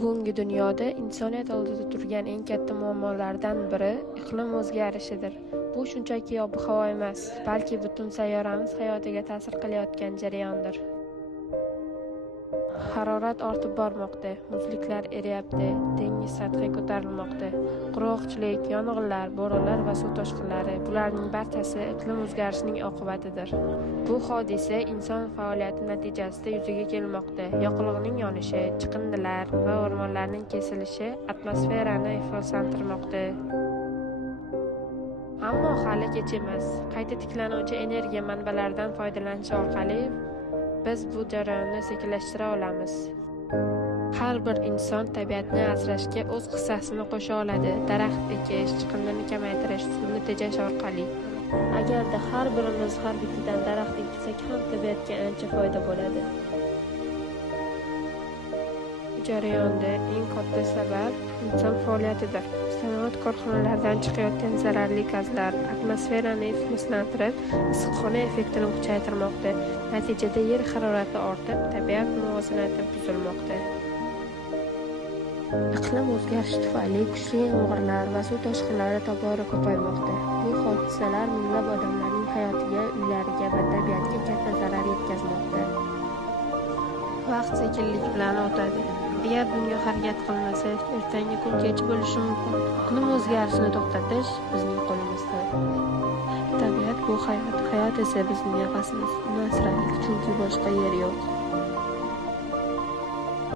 Bugungi dunyoda insoniyat oldida turgan eng katta muammolardan biri iqlim o'zgarishidir. Bu shunchaki ob-havo emas, balki butun sayyoramiz hayotiga ta'sir qilayotgan jarayondir. Harorat ortib bormoqda, muzliklar eriyapti, dengiz sathi ko'tarilmoqda. Qurg'oqchilik, yong'inlar, bo'ronlar va suv toshqinlari bularning barchasi iqlim o'zgarishining oqibatidir. Bu hodisa inson faoliyati natijasida yuzaga kelmoqda. Yoqilg'ining yonishi, chiqindilar va o'rmonlarning kesilishi atmosferani ifloslantirmoqda. Ammo hali kech emas. Qayta tiklanuvchi energiya manbalaridan foydalanish orqali biz bu jarayonni sekinlashtira olamiz. Har bir inson tabiatni asrashga o'z hissasini qo'sha oladi. Daraxt ekish, chiqindini kamaytirish, suvni tejash orqali. Agarda har birimiz har bittadan daraxt eksak ham tabiatga ancha foyda bo'ladi. Bu jarayonda eng katta sabab inson faoliyatidir. Sanoat korxonalaridan chiqayotgan zararli gazlar atmosferani ifloslantirib, issiqxona effektini kuchaytirmoqda. Natijada yer harorati ortib, tabiat muvozanati buzilmoqda. Iqlim o'zgarishi tufayli kuchli yomg'irlar va suv toshqinlari tobora ko'paymoqda. Bu hodisalar minglab odamlarning hayotiga, uylariga va tabiatga katta zarar yetkazmoqda. Vaqt sekinlik bilan o'tadi. Agar bunga harakat qilmasak, ertangi kun kech bo'lishi mumkin. Iqlim o'zgarishini to'xtatish bizning qo'limizda. Tabiat bu hayot esa bizning nafasimiz. Uni asraylik, chunki boshqa yer yo'q.